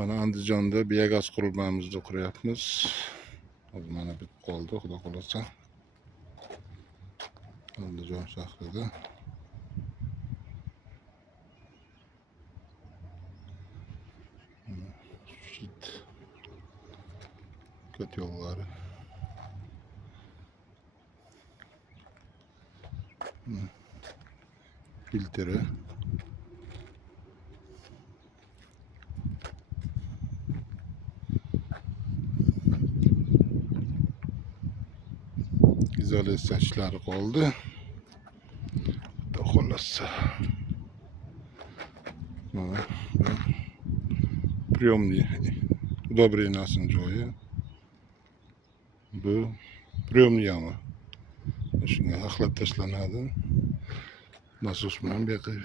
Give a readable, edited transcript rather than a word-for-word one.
Mana Andijonda biogaz qurilmamizni quryapmiz. Hozir mana bitib qoldi, xudo xolasa. Andijon shahrida. Shit. Ko'tyovlari. Filtri. İzolasiya ishlari qoldi. Xudo xolasa. Mana приемный удобрениясының joyi. Bu приемный yama. Shunga axlat tashlanadi. Nasos bilan beqiyib